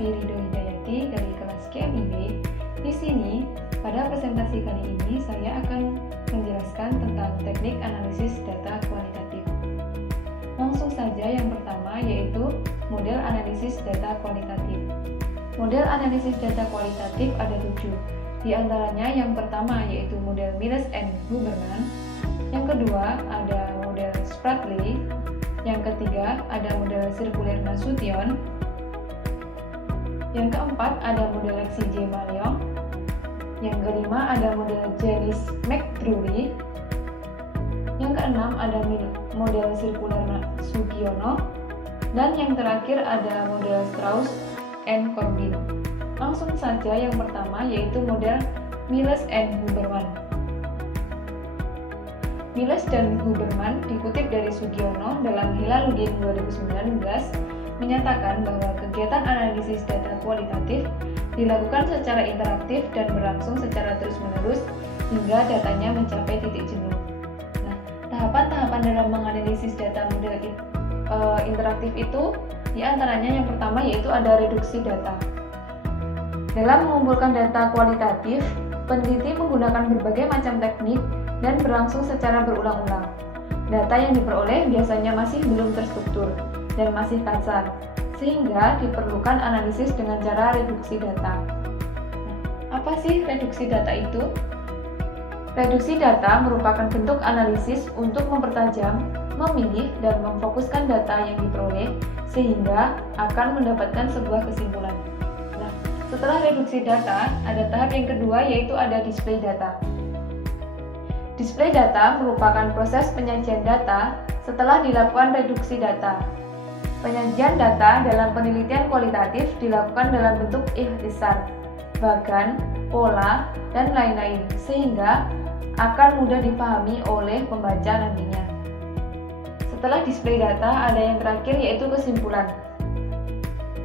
Ridho Hidayati dari kelas KMIB. Di sini, pada presentasi kali ini saya akan menjelaskan tentang teknik analisis data kualitatif. Langsung saja yang pertama yaitu model analisis data kualitatif. Model analisis data kualitatif ada 7. Di antaranya yang pertama yaitu model Miles and Huberman, yang kedua ada model Spratly, yang ketiga ada model Sirkuler-Nasution, yang keempat ada model Lexi J. Maliong, yang kelima ada model Janice McDrury, yang keenam ada model Sirkuler-Sugiono, dan yang terakhir ada model Strauss and Corbin. Langsung saja yang pertama yaitu model Miles and Huberman. Miles dan Huberman dikutip dari Sugiono dalam Hilaludin 2019 menyatakan bahwa kegiatan analisis data kualitatif dilakukan secara interaktif dan berlangsung secara terus-menerus hingga datanya mencapai titik jenuh. Nah, tahapan-tahapan dalam menganalisis data model interaktif itu diantaranya yang pertama yaitu ada reduksi data. Dalam mengumpulkan data kualitatif, peneliti menggunakan berbagai macam teknik dan berlangsung secara berulang-ulang. Data yang diperoleh biasanya masih belum terstruktur dan masih kasar, sehingga diperlukan analisis dengan cara reduksi data. Nah, apa sih reduksi data itu? Reduksi data merupakan bentuk analisis untuk mempertajam, memilih, dan memfokuskan data yang diperoleh sehingga akan mendapatkan sebuah kesimpulan. Nah, setelah reduksi data, ada tahap yang kedua yaitu ada display data. Display data merupakan proses penyajian data setelah dilakukan reduksi data. Penyajian data dalam penelitian kualitatif dilakukan dalam bentuk ikhtisar, bagan, pola, dan lain-lain, sehingga akan mudah dipahami oleh pembaca nantinya. Setelah display data, ada yang terakhir yaitu kesimpulan.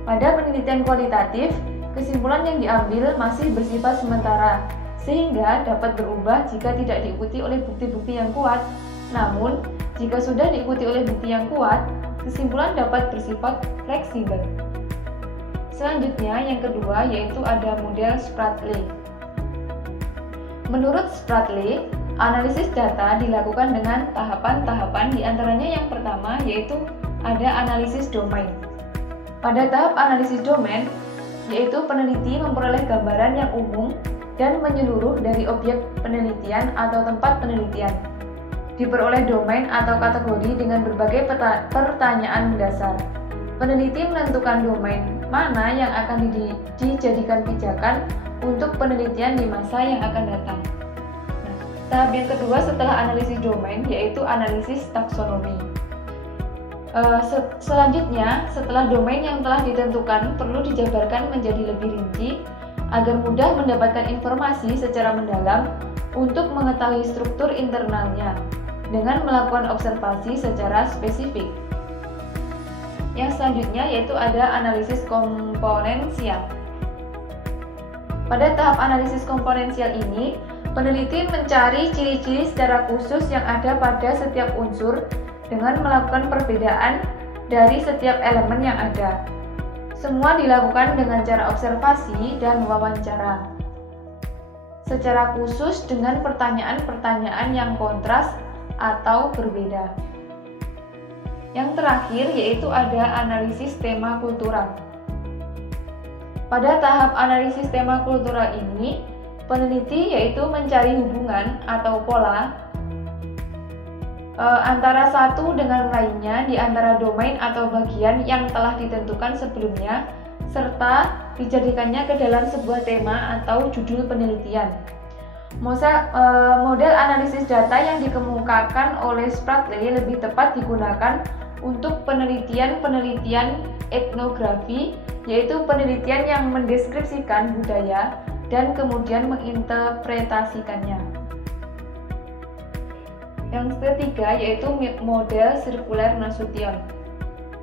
Pada penelitian kualitatif, kesimpulan yang diambil masih bersifat sementara, sehingga dapat berubah jika tidak diikuti oleh bukti-bukti yang kuat. Namun, jika sudah diikuti oleh bukti yang kuat, kesimpulan dapat bersifat fleksibel. Selanjutnya, yang kedua yaitu ada model Spratly. Menurut Spratly, analisis data dilakukan dengan tahapan-tahapan, diantaranya yang pertama yaitu ada analisis domain. Pada tahap analisis domain, yaitu peneliti memperoleh gambaran yang umum dan menyeluruh dari objek penelitian atau tempat penelitian. Diperoleh domain atau kategori dengan berbagai pertanyaan mendasar. Peneliti menentukan domain mana yang akan dijadikan pijakan untuk penelitian di masa yang akan datang. Nah, tahap yang kedua setelah analisis domain yaitu analisis taksonomi. Selanjutnya, setelah domain yang telah ditentukan perlu dijabarkan menjadi lebih rinci agar mudah mendapatkan informasi secara mendalam untuk mengetahui struktur internalnya dengan melakukan observasi secara spesifik. Yang selanjutnya yaitu ada analisis komponensial. Pada tahap analisis komponensial ini, peneliti mencari ciri-ciri secara khusus yang ada pada setiap unsur dengan melakukan perbedaan dari setiap elemen yang ada. Semua dilakukan dengan cara observasi dan wawancara. Secara khusus dengan pertanyaan-pertanyaan yang kontras atau berbeda. Yang terakhir yaitu ada analisis tema kultural. Pada tahap analisis tema kultural ini, peneliti yaitu mencari hubungan atau pola antara satu dengan lainnya di antara domain atau bagian yang telah ditentukan sebelumnya, serta dijadikannya ke dalam sebuah tema atau judul penelitian. Model analisis data yang dikemukakan oleh Spratly lebih tepat digunakan untuk penelitian etnografi, yaitu penelitian yang mendeskripsikan budaya dan kemudian menginterpretasikannya. Yang ketiga yaitu model Sirkuler-Nasution.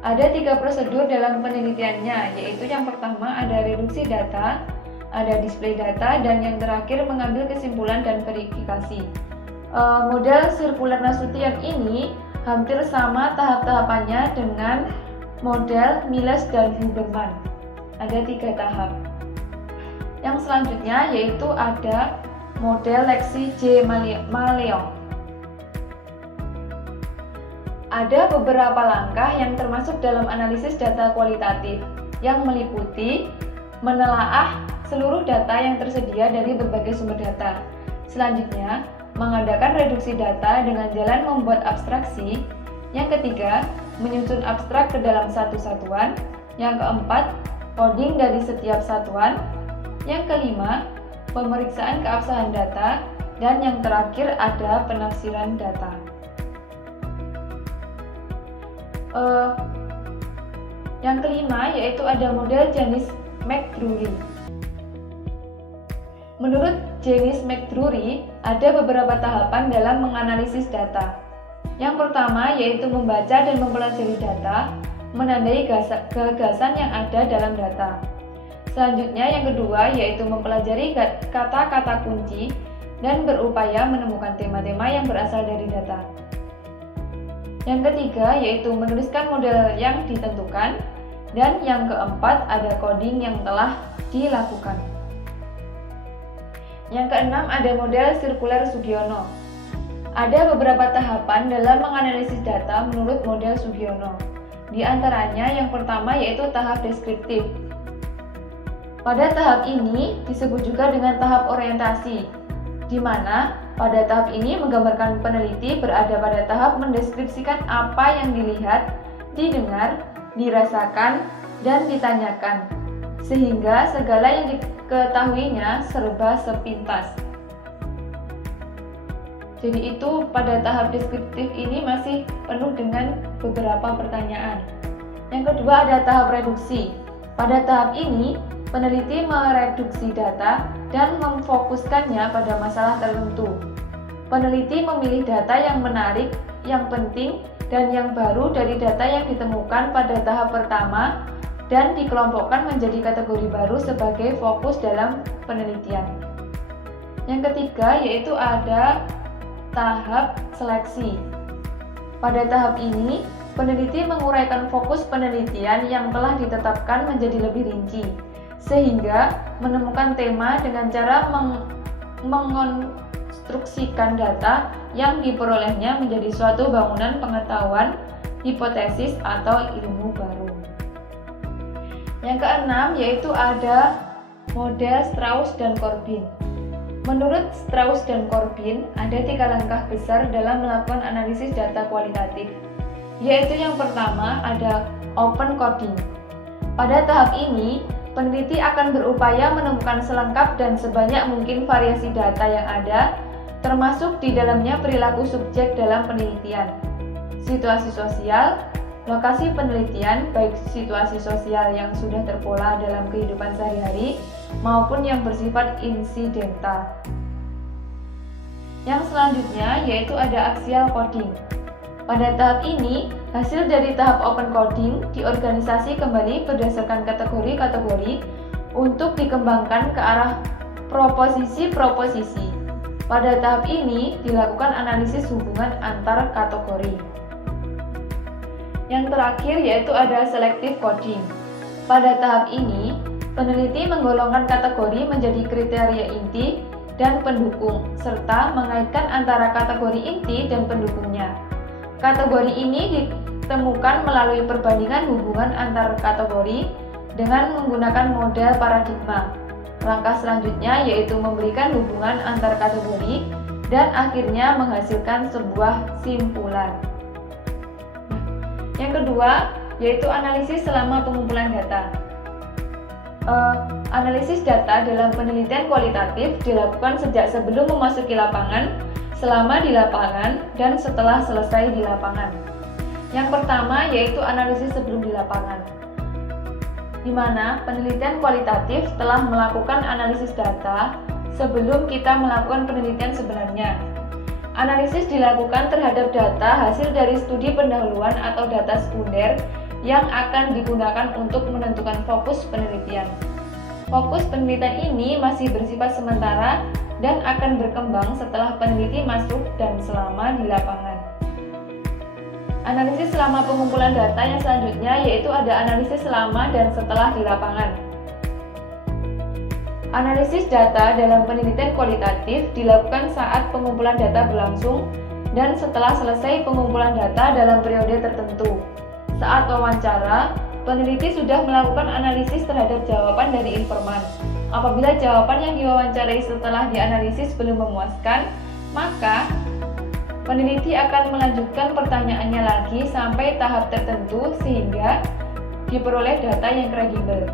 Ada 3 prosedur dalam penelitiannya, yaitu yang pertama ada reduksi data, ada display data, dan yang terakhir mengambil kesimpulan dan verifikasi. Model Sirkuler-Nasution ini hampir sama tahap-tahapannya dengan model Miles dan Huberman. ada 3 tahap. Yang selanjutnya yaitu ada model Lexi J. Maleong. Ada beberapa langkah yang termasuk dalam analisis data kualitatif yang meliputi menelaah seluruh data yang tersedia dari berbagai sumber data. Selanjutnya, mengadakan reduksi data dengan jalan membuat abstraksi. Yang ketiga, menyusun abstrak ke dalam satu satuan. Yang keempat, coding dari setiap satuan. Yang kelima, pemeriksaan keabsahan data. Dan yang terakhir ada penafsiran data. Yang kelima yaitu ada model Janis-McDrury. Menurut Janis-McDrury, ada beberapa tahapan dalam menganalisis data. Yang pertama yaitu membaca dan mempelajari data, menandai gagasan yang ada dalam data. Selanjutnya yang kedua yaitu mempelajari kata-kata kunci dan berupaya menemukan tema-tema yang berasal dari data. Yang ketiga yaitu menuliskan model yang ditentukan, dan yang keempat ada coding yang telah dilakukan. Yang keenam ada model sirkuler Sugiono. Ada beberapa tahapan dalam menganalisis data menurut model Sugiono. Di antaranya yang pertama yaitu tahap deskriptif. Pada tahap ini disebut juga dengan tahap orientasi, di mana pada tahap ini menggambarkan peneliti berada pada tahap mendeskripsikan apa yang dilihat, didengar, dirasakan, dan ditanyakan, sehingga segala yang diketahuinya serba sepintas. Jadi itu pada tahap deskriptif ini masih penuh dengan beberapa pertanyaan. Yang kedua ada tahap reduksi. Pada tahap ini, peneliti mereduksi data dan memfokuskannya pada masalah tertentu. Peneliti memilih data yang menarik, yang penting, dan yang baru dari data yang ditemukan pada tahap pertama dan dikelompokkan menjadi kategori baru sebagai fokus dalam penelitian. Yang ketiga yaitu ada tahap seleksi. Pada tahap ini, peneliti menguraikan fokus penelitian yang telah ditetapkan menjadi lebih rinci, sehingga menemukan tema dengan cara mengonstruksikan data yang diperolehnya menjadi suatu bangunan pengetahuan, hipotesis, atau ilmu baru. Yang keenam yaitu ada model Strauss dan Corbin. Menurut Strauss dan Corbin, ada 3 langkah besar dalam melakukan analisis data kualitatif, yaitu yang pertama ada open coding. Pada tahap ini, peneliti akan berupaya menemukan selengkap dan sebanyak mungkin variasi data yang ada, termasuk di dalamnya perilaku subjek dalam penelitian, situasi sosial, lokasi penelitian, baik situasi sosial yang sudah terpola dalam kehidupan sehari-hari, maupun yang bersifat insidental. Yang selanjutnya yaitu ada axial coding. Pada tahap ini, hasil dari tahap open coding diorganisasi kembali berdasarkan kategori-kategori untuk dikembangkan ke arah proposisi-proposisi. Pada tahap ini dilakukan analisis hubungan antar kategori. Yang terakhir yaitu ada selective coding. Pada tahap ini, peneliti menggolongkan kategori menjadi kriteria inti dan pendukung, serta mengaitkan antara kategori inti dan pendukungnya. Kategori ini ditemukan melalui perbandingan hubungan antar kategori dengan menggunakan model paradigma. Langkah selanjutnya yaitu memberikan hubungan antar kategori dan akhirnya menghasilkan sebuah simpulan. Yang kedua yaitu analisis selama pengumpulan data. Analisis data dalam penelitian kualitatif dilakukan sejak sebelum memasuki lapangan, selama di lapangan, dan setelah selesai di lapangan. Yang pertama yaitu analisis sebelum di lapangan, di mana penelitian kualitatif telah melakukan analisis data sebelum kita melakukan penelitian sebenarnya. Analisis dilakukan terhadap data hasil dari studi pendahuluan atau data sekunder yang akan digunakan untuk menentukan fokus penelitian. Fokus penelitian ini masih bersifat sementara dan akan berkembang setelah peneliti masuk dan selama di lapangan. Analisis selama pengumpulan data yang selanjutnya yaitu ada analisis selama dan setelah di lapangan. Analisis data dalam penelitian kualitatif dilakukan saat pengumpulan data berlangsung dan setelah selesai pengumpulan data dalam periode tertentu. Saat wawancara, peneliti sudah melakukan analisis terhadap jawaban dari informan. Apabila jawaban yang diwawancarai setelah dianalisis belum memuaskan, maka peneliti akan melanjutkan pertanyaannya lagi sampai tahap tertentu sehingga diperoleh data yang kredibel.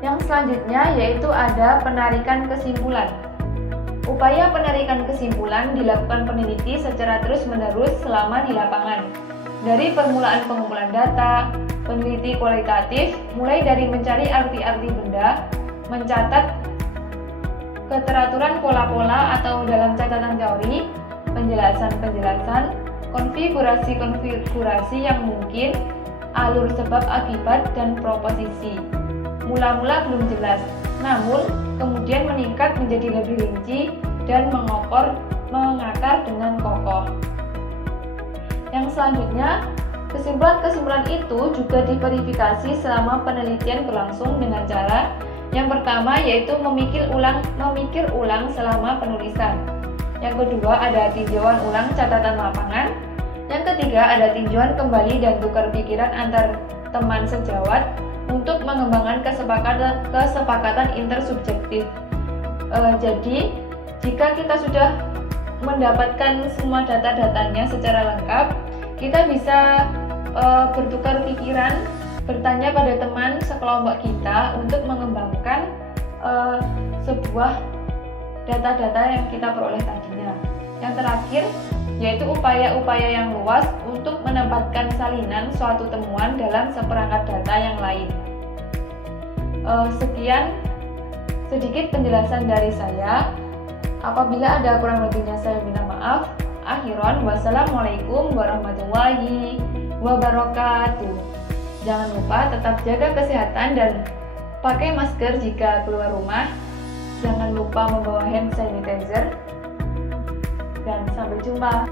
Yang selanjutnya yaitu ada penarikan kesimpulan. Upaya penarikan kesimpulan dilakukan peneliti secara terus-menerus selama di lapangan. Dari permulaan pengumpulan data, peneliti kualitatif mulai dari mencari arti-arti benda, mencatat keteraturan pola-pola atau dalam catatan teori, penjelasan-penjelasan, konfigurasi-konfigurasi yang mungkin, alur sebab akibat, dan proposisi. Mula-mula belum jelas, namun kemudian meningkat menjadi lebih rinci dan mengakar dengan kokoh. Yang selanjutnya, kesimpulan-kesimpulan itu juga diverifikasi selama penelitian berlangsung dengan cara yang pertama yaitu memikir ulang selama penulisan. Yang kedua ada tinjauan ulang catatan lapangan. Yang ketiga ada tinjauan kembali dan tukar pikiran antar teman sejawat untuk mengembangkan kesepakatan intersubjektif. Jadi, jika kita sudah mendapatkan semua data-datanya secara lengkap, kita bisa bertukar pikiran, bertanya pada teman sekelompok kita untuk mengembangkan sebuah data-data yang kita peroleh tadinya. Yang terakhir, yaitu upaya-upaya yang luas untuk menempatkan salinan suatu temuan dalam seperangkat data yang lain. Sekian sedikit penjelasan dari saya. Apabila ada kurang lebihnya saya minta maaf. Akhiron, wassalamualaikum warahmatullahi wabarakatuh. Jangan lupa tetap jaga kesehatan dan pakai masker jika keluar rumah. Jangan lupa membawa hand sanitizer. Dan sampai jumpa.